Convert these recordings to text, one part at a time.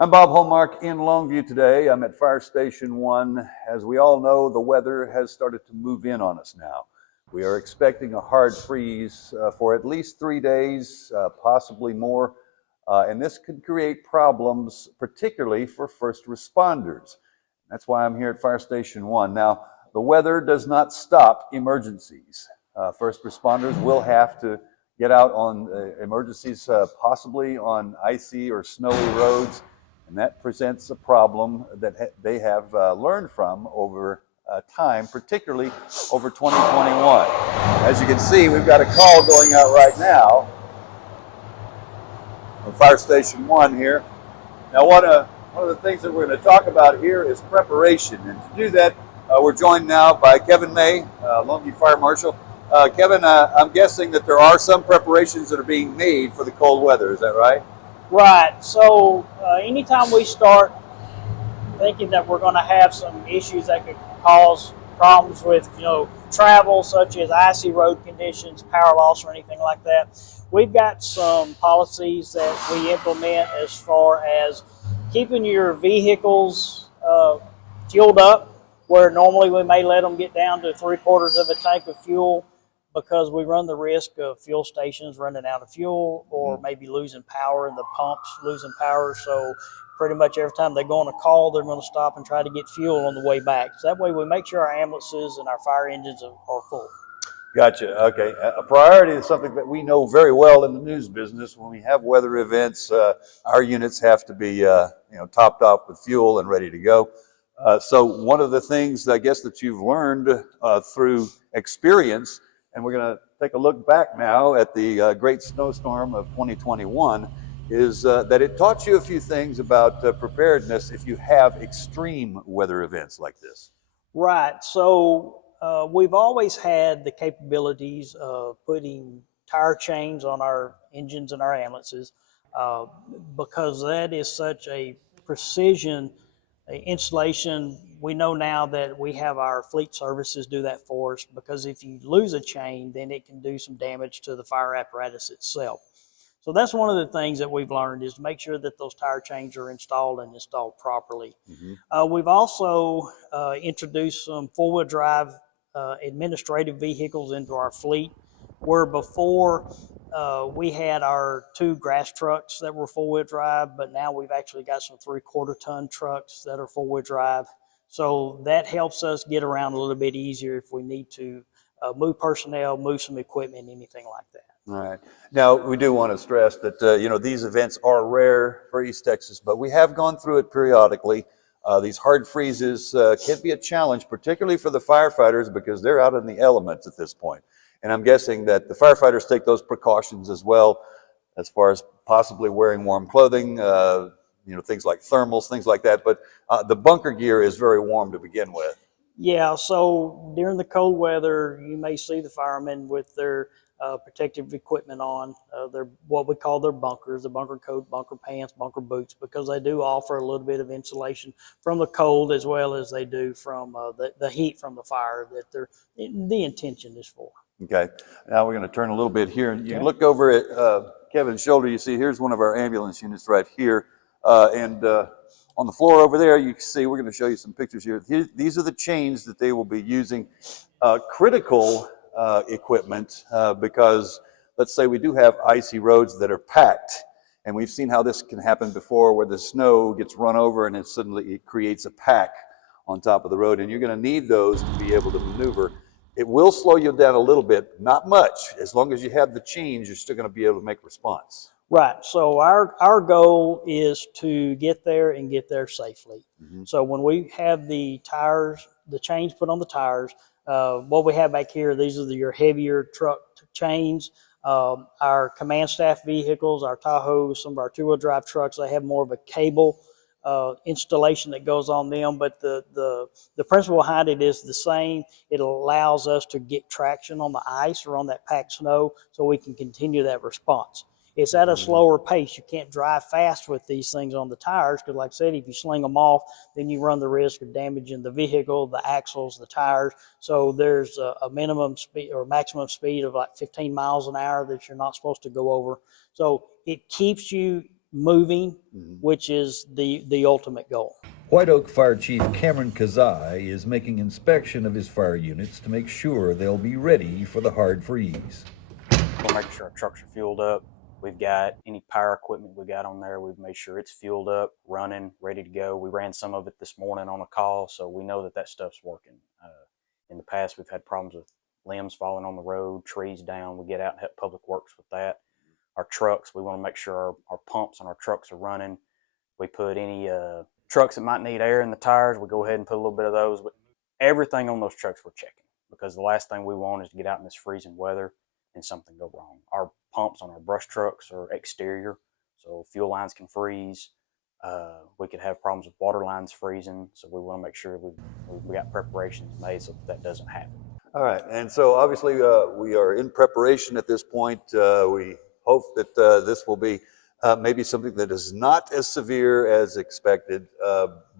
I'm Bob Hallmark in Longview today. I'm at Fire Station 1. As we all know, the weather has started to move in on us now. We are expecting a hard freeze for at least 3 days, possibly more, and this could create problems, particularly for first responders. That's why I'm here at Fire Station 1. Now, the weather does not stop emergencies. First responders will have to get out on emergencies, possibly on icy or snowy roads, and that presents a problem that they have learned from over time, particularly over 2021. As you can see, we've got a call going out right now from Fire Station 1 here. Now, one of the things that we're going to talk about here is preparation, and to do that, we're joined now by Kevin May, Longview Fire Marshal. Kevin, I'm guessing that there are some preparations that are being made for the cold weather. Is that right? Right. So anytime we start thinking that we're going to have some issues that could cause problems with, travel, such as icy road conditions, power loss, or anything like that, we've got some policies that we implement as far as keeping your vehicles fueled up, where normally we may let them get down to 3/4 of a tank of fuel, because we run the risk of fuel stations running out of fuel or maybe losing power and the pumps losing power. So pretty much every time they go on a call, they're going to stop and try to get fuel on the way back. So that way we make sure our ambulances and our fire engines are full. Gotcha. Okay. A priority is something that we know very well in the news business. When we have weather events, our units have to be topped off with fuel and ready to go. So one of the things, I guess, that you've learned through experience, and we're going to take a look back now at the great snowstorm of 2021, is that it taught you a few things about preparedness if you have extreme weather events like this. Right. So we've always had the capabilities of putting tire chains on our engines and our ambulances because that is such a precision installation. We know now that we have our fleet services do that for us, because if you lose a chain, then it can do some damage to the fire apparatus itself. So that's one of the things that we've learned, is to make sure that those tire chains are installed and installed properly. We've also introduced some four-wheel drive administrative vehicles into our fleet, where before we had our 2 grass trucks that were four-wheel drive, but now we've actually got some 3/4 ton trucks that are four-wheel drive. So that helps us get around a little bit easier if we need to move personnel, move some equipment, anything like that. All right. Now, we do want to stress that, these events are rare for East Texas, but we have gone through it periodically. These hard freezes can be a challenge, particularly for the firefighters, because they're out in the elements at this point. And I'm guessing that the firefighters take those precautions as well, as far as possibly wearing warm clothing, things like thermals, things like that. But the bunker gear is very warm to begin with. Yeah, so during the cold weather, you may see the firemen with their protective equipment on, their what we call their bunkers, the bunker coat, bunker pants, bunker boots, because they do offer a little bit of insulation from the cold, as well as they do from the heat from the fire that the intention is for. Okay, now we're going to turn a little bit here, and you look over at Kevin's shoulder. You see, here's one of our ambulance units right here, and on the floor over there, you can see, we're going to show you some pictures here. These are the chains that they will be using. Critical equipment, because let's say we do have icy roads that are packed, and we've seen how this can happen before, where the snow gets run over and it creates a pack on top of the road, and you're going to need those to be able to maneuver. It will slow you down a little bit, not much. As long as you have the chains, you're still going to be able to make response. Right. So our goal is to get there and get there safely. So when we have the chains put on the tires, what we have back here, these are your heavier truck chains. Our command staff vehicles, our Tahoes, some of our 2-wheel drive trucks, they have more of a cable installation that goes on them, but the principle behind it is the same. It allows us to get traction on the ice or on that packed snow, so we can continue that response. It's at a slower pace. You can't drive fast with these things on the tires, because like I said, if you sling them off, then you run the risk of damaging the vehicle, the axles, the tires. So there's a minimum speed or maximum speed of like 15 miles an hour that you're not supposed to go over. So it keeps you moving, which is the ultimate goal. White Oak Fire Chief Cameron Kazai is making inspection of his fire units to make sure they'll be ready for the hard freeze. We'll make sure our trucks are fueled up. We've got any power equipment we got on there. We've made sure it's fueled up, running, ready to go. We ran some of it this morning on a call, so we know that that stuff's working. In the past, we've had problems with limbs falling on the road, trees down. We get out and help Public Works with that. Our trucks, we want to make sure our pumps on our trucks are running. We put any trucks that might need air in the tires, we go ahead and put a little bit of those. But everything on those trucks we're checking, because the last thing we want is to get out in this freezing weather and something go wrong. Our pumps on our brush trucks are exterior, so fuel lines can freeze. We could have problems with water lines freezing, so we want to make sure we got preparations made so that doesn't happen. All right, and so obviously we are in preparation at this point. We hope that this will be maybe something that is not as severe as expected,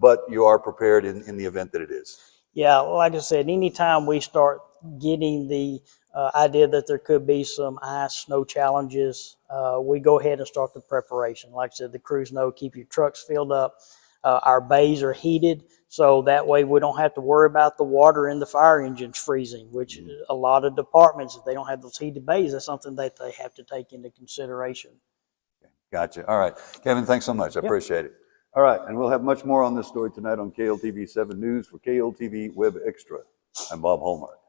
but you are prepared in the event that it is. Yeah, like I said, anytime we start getting the idea that there could be some ice, snow challenges, we go ahead and start the preparation. Like I said, the crews know, keep your trucks filled up. Our bays are heated, so that way we don't have to worry about the water in the fire engines freezing, which a lot of departments, if they don't have those heated bays, that's something that they have to take into consideration. Gotcha. All right. Kevin, thanks so much. I appreciate it. All right, and we'll have much more on this story tonight on KLTV 7 News. For KLTV WebXtra, I'm Bob Hallmark.